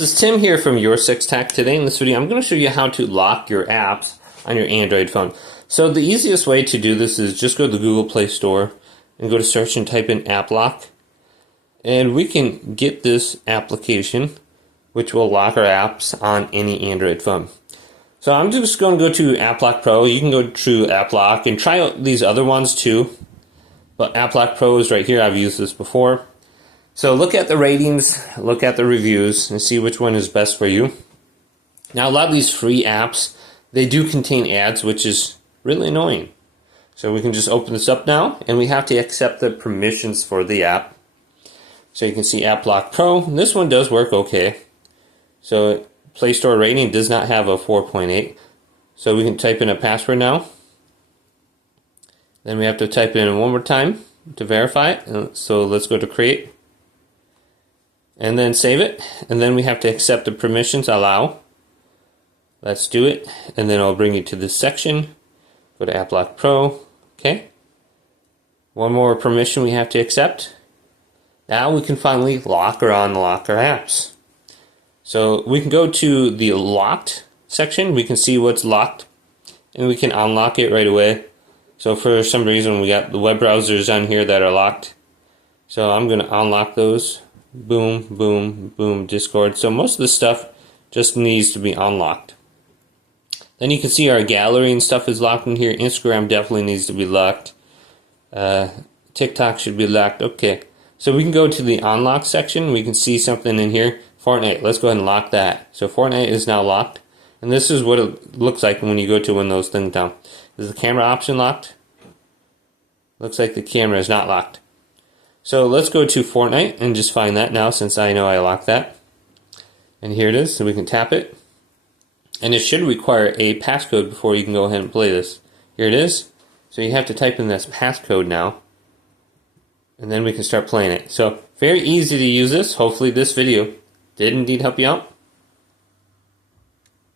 This is Tim here from Your Six Tech. Today in this video I'm going to show you how to lock your apps on your Android phone. So the easiest way to do this is just go to the Google Play Store and go to search and type in app lock. And we can get this application which will lock our apps on any Android phone. So I'm just going to go to App Lock Pro. You can go to App Lock and try out these other ones too. But App Lock Pro is right here. I've used this before. So look at the ratings, look at the reviews, and see which one is best for you. Now a lot of these free apps, they do contain ads, which is really annoying. So we can just open this up now, and we have to accept the permissions for the app. So you can see App Lock Pro. This one does work okay. So Play Store rating does not have a 4.8. So we can type in a password now. Then we have to type it in one more time to verify it. So let's go to Create. And then save it, and then we have to accept the permissions, allow. Let's do it, and then I'll bring you to this section. Go to App Lock Pro, okay. One more permission we have to accept. Now we can finally lock or unlock our apps. So we can go to the locked section, we can see what's locked, and we can unlock it right away. So for some reason we got the web browsers on here that are locked. So I'm going to unlock those. Boom, boom, boom, Discord. So most of the stuff just needs to be unlocked. Then you can see our gallery and stuff is locked in here. Instagram definitely needs to be locked. TikTok should be locked. Okay. So we can go to the unlock section. We can see something in here. Fortnite. Let's go ahead and lock that. So Fortnite is now locked. And this is what it looks like when you go to one of those things down. Is the camera option locked? Looks like the camera is not locked. So let's go to Fortnite and just find that now since I know I locked that. And here it is, so we can tap it. And it should require a passcode before you can go ahead and play this. Here it is. So you have to type in this passcode now. And then we can start playing it. So very easy to use this. Hopefully this video did indeed help you out.